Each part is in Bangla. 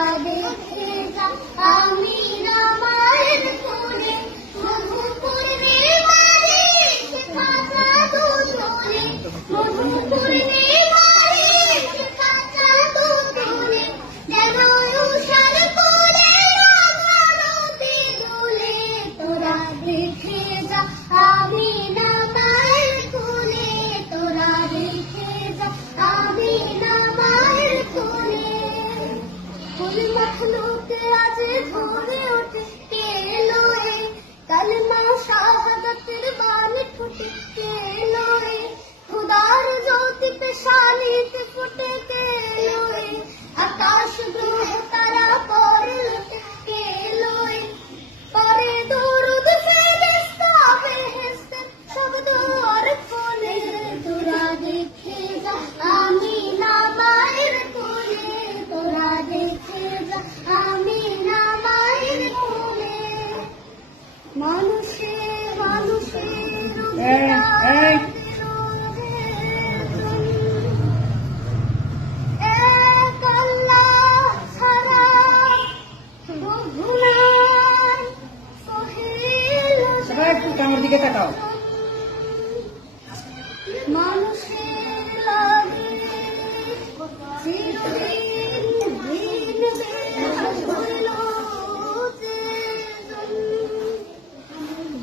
তোরা দেখে যা আমিনা মায়ের কোলে মধুপুরে মারে কাঁচা দুধ তোলে মধুপুরে মারে কাঁচা দুধ তোলে যেন উষার কোলে রাঙানোতে দোলে তোরা দেখে যা আমিনা মায়ের কোলে তোরা দেখে যা আমিনা মায়ের কোলে ফুল মখলুক আজ ভোরে ওঠে কে এলো রে কালমা শাহাদাতের বাণী ফুটে কে এলো রে খুদার জ্যোতি পেশানিতে ফুটে কে এলো রে আকাশ গ্রহ তারা পরে লুটে কে এলো রে পরে দরুদ ফেরেশতা বেহেশতে সব দুয়ার খোলে তোরা দেখে যা আমিনা মায়ের কোলে তোরা দেখে যা আমিনা মায়ের কোলে মানুষে মানুষের এক আল্লাহ ছাড়া প্রভু নাই সোহেল সবাই একটু আমার দিকে তাকাও। মানুষের লাগে চিরদিন দিন বেশ হইল যে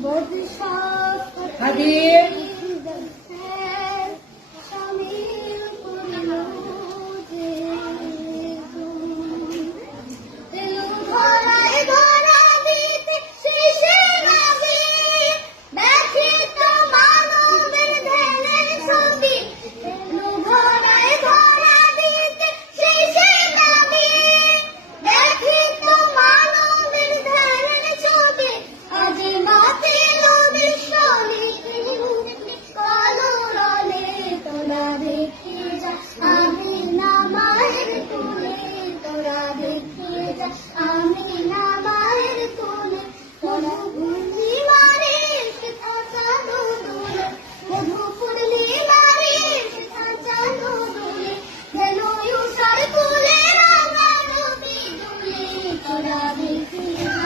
বদশাহ হাদির শামিল করিল যে এলো ধরায় ধরা দিতে শেষে নাবি দেখি তো মানবের ধ্যানের ছবি এলো ধরায় ধরা দিতে শেষে নাবি দেখি তো মানবের ধ্যানের ছবি আজ মাতিল বিশ্ব কালো রলে তোরা দেখে যা আমিনা মায়ের কোলে তোরা দেখে যা আমিনা মায়ের কোলে মধুপুরলি মারে কাঁচা দুধ মধুপুরলি মারে কাঁচা দুধ যেন উষার কোলে রাঙানোতে দোলে তোরা দেখে যা